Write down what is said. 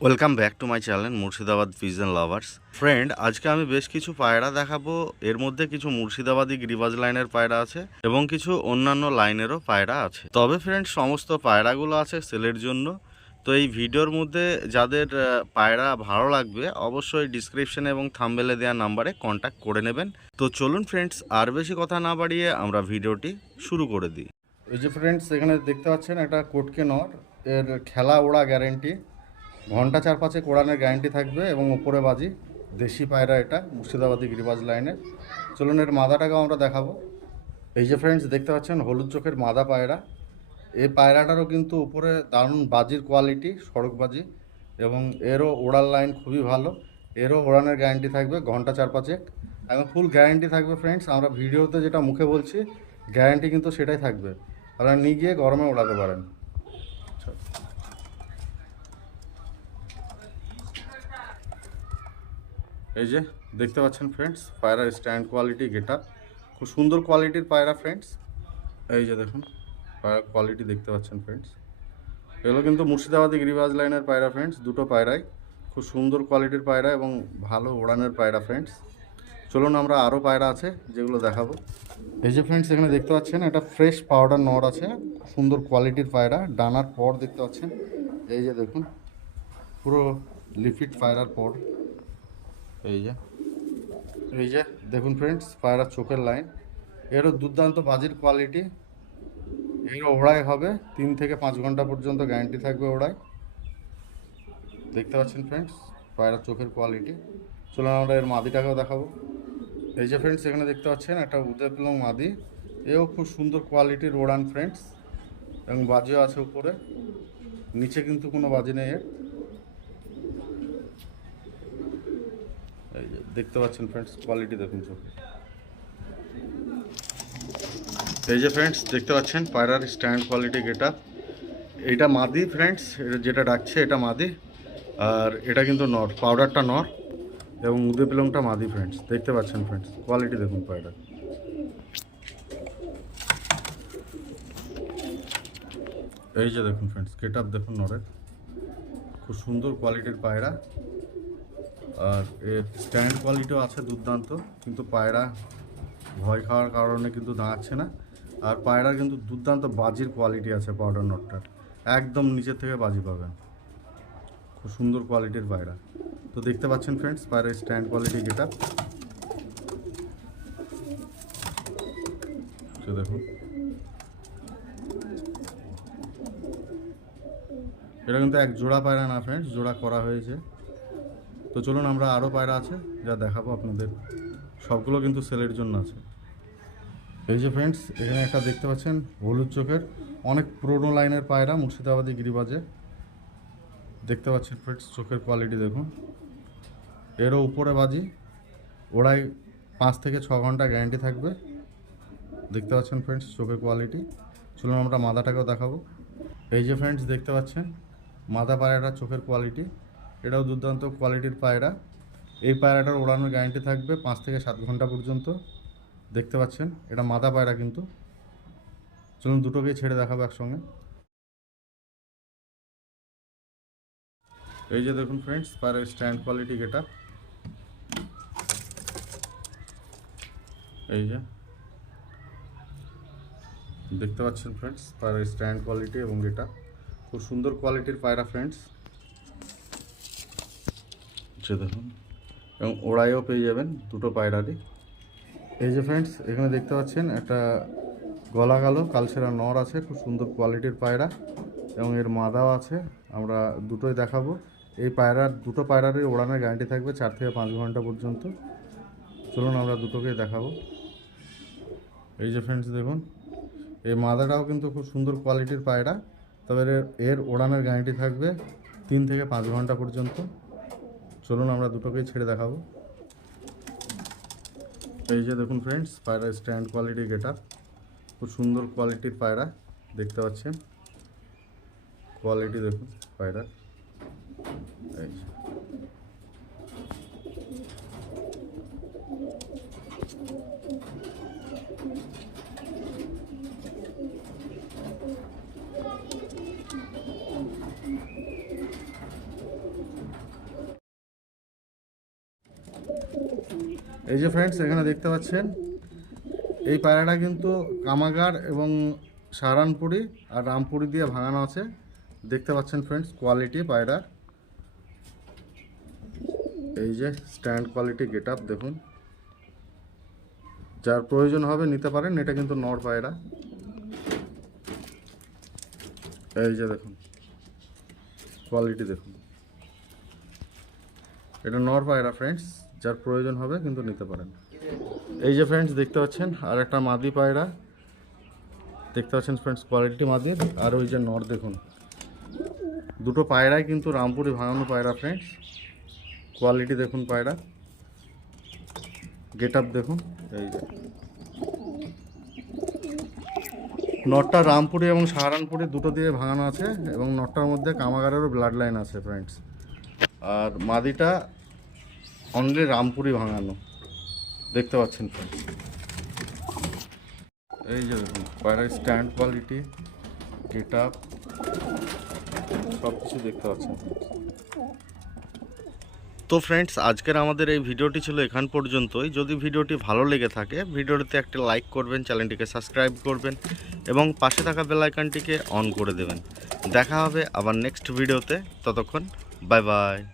Welcome back to my channel Murshidabad vision lovers friend আজকে আমি বেশ কিছু পায়রা দেখাবো। এর মধ্যে কিছু মুর্শিদাবাদি গ্রিবাজ লাইনের পায়রা আছে এবং কিছু অন্যান্য লাইনেরও পায়রা আছে। তবে ফ্রেন্ড সমস্ত পায়রাগুলো আছে সেলের জন্য। তো এই ভিডিওর মধ্যে যাদের পায়রা ভালো লাগবে, অবশ্যই ডিসক্রিপশনে এবং থাম্বেলে দেওয়া নাম্বারে কন্ট্যাক্ট করে নেবেন। তো চলুন ফ্রেন্ডস আর বেশি কথা না বাড়িয়ে আমরা ভিডিওটি শুরু করে দিই। ওই যে ফ্রেন্ডস এখানে দেখতে পাচ্ছেন একটা কোটকে নর। এর খেলা ওড়া গ্যারেন্টি ঘণ্টা চার পাঁচে কোরআনের গ্যারান্টি থাকবে এবং উপরে বাজি, দেশি পায়রা এটা, মুর্শিদাবাদী গিরিবাজ লাইনের। চলুন এর মাদাটাকেও আমরা দেখাবো। এই যে ফ্রেন্ডস দেখতে পাচ্ছেন হলুদ চোখের মাদা পায়রা। এই পায়রাটারও কিন্তু উপরে দারুণ বাজির কোয়ালিটি সড়ক বাজি, এবং এরও ওড়ার লাইন খুবই ভালো। এরও ওড়ানের গ্যারান্টি থাকবে ঘণ্টা চার পাঁচেক একদম ফুল গ্যারান্টি থাকবে ফ্রেন্ডস আমরা ভিডিওতে যেটা মুখে বলছি গ্যারান্টি কিন্তু সেটাই থাকবে। আপনারা নিয়ে গিয়ে গরমে ওড়াতে পারেন। এই যে, দেখতে পাচ্ছেন ফ্রেন্ডস পায়রার স্ট্যান্ড কোয়ালিটি গেটা খুব সুন্দর কোয়ালিটির পায়রা ফ্রেন্ডস এই যে দেখুন, পায়রা কোয়ালিটি দেখতে পাচ্ছেন ফ্রেন্ডস এগুলো কিন্তু মুর্শিদাবাদী গিরিবাজ লাইনের পায়রা ফ্রেন্ডস দুটো পায়রাই। খুব সুন্দর কোয়ালিটির পায়রা এবং ভালো ওড়ানের পায়রা ফ্রেন্ডস চলুন আমরা আরও পায়রা আছে, যেগুলো দেখাবো। এই যে ফ্রেন্ডস এখানে দেখতে পাচ্ছেন এটা ফ্রেশ পাউডার নড় আছে। সুন্দর কোয়ালিটির পায়রা, ডানার পর দেখতে পাচ্ছেন। এই যে দেখুন, পুরো লিফিট পায়রার পর। এই যে। এই যে, দেখুন ফ্রেন্ডস পায়রার চোখের লাইন এরও দুর্দান্ত বাজির কোয়ালিটি এর ওড়াই হবে। তিন থেকে পাঁচ ঘণ্টা পর্যন্ত গ্যারান্টি থাকবে ওড়াই। দেখতে পাচ্ছেন ফ্রেন্ডস পায়রার চোখের কোয়ালিটি চলুন আমরা এর মাদিটাকেও দেখাবো। এই যে ফ্রেন্ডস এখানে দেখতে পাচ্ছেন একটা উদয়প্লং মাদি। এও খুব সুন্দর কোয়ালিটির ওড়ান ফ্রেন্ডস এবং বাজিও আছে উপরে। নিচে কিন্তু কোনো বাজি নেই এর এই যে দেখতে পাচ্ছেন ফ্রেন্ডস কোয়ালিটি দেখুন চোখে এই যে ফ্রেন্ডস দেখতে পাচ্ছেন পায়রার স্ট্যান্ড কোয়ালিটি গেটা এটা মাদি ফ্রেন্ডস যেটা ডাকছে এটা মাদি। আর এটা কিন্তু নর পাউডারটা নর এবং উদে পিলংটা মাদি ফ্রেন্ডস দেখতে পাচ্ছেন ফ্রেন্ডস কোয়ালিটি দেখুন পায়রার এই যে দেখুন ফ্রেন্ডস গেট আপ দেখুন নরের। খুব সুন্দর কোয়ালিটির পায়রা। আর এর স্ট্যান্ড কোয়ালিটিও আছে দুর্দান্ত, কিন্তু পায়রা ভয় খাওয়ার কারণে কিন্তু দাঁড়াচ্ছে না। আর পায়রার কিন্তু দুর্দান্ত বাজির কোয়ালিটি আছে পাউডার নটটার একদম নিচের থেকে বাজি পাবেন। খুব সুন্দর কোয়ালিটির পায়রা। তো দেখতে পাচ্ছেন ফ্রেন্ডস পায়রার স্ট্যান্ড কোয়ালিটি যেটা। দেখুন। এটা কিন্তু এক জোড়া পায়রা না ফ্রেন্ডস জোড়া করা হয়েছে। তো চলুন আমরা আরও পায়রা আছে, যা দেখাবো আপনাদের। সবগুলো কিন্তু সেলের জন্য আছে। এই যে ফ্রেন্ডস এখানে একটা দেখতে পাচ্ছেন, হলুদ চোখের, অনেক পুরোনো লাইনের পায়রা, মুর্শিদাবাদী গিরিবাজে। দেখতে পাচ্ছেন ফ্রেন্ডস চোখের কোয়ালিটি দেখুন। এরও উপরে বাজি ওড়াই পাঁচ থেকে ছ ঘণ্টা গ্যারান্টি থাকবে। দেখতে পাচ্ছেন ফ্রেন্ডস চোখের কোয়ালিটি চলুন আমরা মাদাটাকেও দেখাবো। এই যে ফ্রেন্ডস দেখতে পাচ্ছেন, মাদা পায়রাটার চোখের কোয়ালিটি এটাও দুর্দান্ত কোয়ালিটির পায়রা। এই পায়রাটার ওড়ানোর গ্যারান্টি থাকবে পাঁচ থেকে সাত ঘণ্টা পর্যন্ত। দেখতে পাচ্ছেন, এটা মাদা পায়রা কিন্তু। চলুন দুটোকেই ছেড়ে দেখাবো একসঙ্গে। এই যে দেখুন ফ্রেন্ডস পায়রার স্ট্যান্ড কোয়ালিটি এটা এই যে। দেখতে পাচ্ছেন ফ্রেন্ডস পায়রার স্ট্যান্ড কোয়ালিটি এবং এটা খুব সুন্দর কোয়ালিটির পায়রা ফ্রেন্ডস যে দেখুন। এবং ওড়াইও পেয়ে যাবেন দুটো পায়রারই। এই যে ফ্রেন্ডস এখানে দেখতে পাচ্ছেন একটা গলা কালো, কালসেরা নর আছে, খুব সুন্দর কোয়ালিটির পায়রা। এবং এর মাদাও আছে, আমরা দুটোই দেখাবো। এই পায়রার, দুটো পায়রারই ওড়ানোর গ্যারান্টি থাকবে চার থেকে পাঁচ ঘণ্টা পর্যন্ত। চলুন আমরা দুটোকেই দেখাবো। এই যে ফ্রেন্ডস দেখুন, এই মাদাটাও কিন্তু খুব সুন্দর কোয়ালিটির পায়রা। তবে এর ওড়ানোর গ্যারান্টি থাকবে তিন থেকে পাঁচ ঘণ্টা পর্যন্ত। চলুন আমরা দুটোকেই ছেড়ে দেখাবো। এই যে দেখুন ফ্রেন্ডস পায়রা স্ট্যান্ড কোয়ালিটি গেটার খুব সুন্দর কোয়ালিটির পায়রা দেখতে পাচ্ছেন। কোয়ালিটি দেখুন পায়রার। এই এই যে ফ্রেন্ডস এখানে দেখতে পাচ্ছেন, এই পায়রাটা কিন্তু কামাগার এবং সাহারানপুরি আর রামপুরি দিয়ে ভাঙানো আছে। দেখতে পাচ্ছেন ফ্রেন্ডস কোয়ালিটি পায়রা। এই যে স্ট্যান্ড কোয়ালিটি গেট দেখুন। যার প্রয়োজন হবে নিতে পারেন, এটা কিন্তু নর পায়রা। এই যে দেখুন কোয়ালিটি দেখুন। এটা নর পায়রা ফ্রেন্ডস যার প্রয়োজন হবে কিন্তু নিতে পারেন। এই যে ফ্রেন্ডস দেখতে পাচ্ছেন, আর একটা মাদি পায়রা। দেখতে পাচ্ছেন ফ্রেন্ডস কোয়ালিটি মাদির আর ওই যে নর, দেখুন। দুটো পায়রাই কিন্তু রামপুরি ভাঙানো পায়রা ফ্রেন্ডস কোয়ালিটি দেখুন পায়রা। গেট আপ দেখুন, এই যে। নটটা রামপুরি এবং সাহারানপুরি দুটো দিয়ে ভাঙানো আছে এবং নটটার মধ্যে কামাগারেরও ব্লাড লাইন আছে ফ্রেন্ডস আর মাদিটা অনলি রামপুরি ভাঙানো। দেখতে পাচ্ছেন এই যে দেখুন পায়রার স্ট্যান্ড কোয়ালিটি গেট আপ সব কিছু দেখতে পাচ্ছেন। তো ফ্রেন্ডস আজকের আমাদের এই ভিডিওটি ছিল এখান পর্যন্তই। যদি ভিডিওটি ভালো লেগে থাকে, ভিডিওটিতে একটা লাইক করবেন, চ্যানেলটিকে সাবস্ক্রাইব করবেন এবং পাশে থাকা বেল আইকনটিকে অন করে দেবেন। দেখা হবে আবার নেক্সট ভিডিওতে ততক্ষণ বাই বাই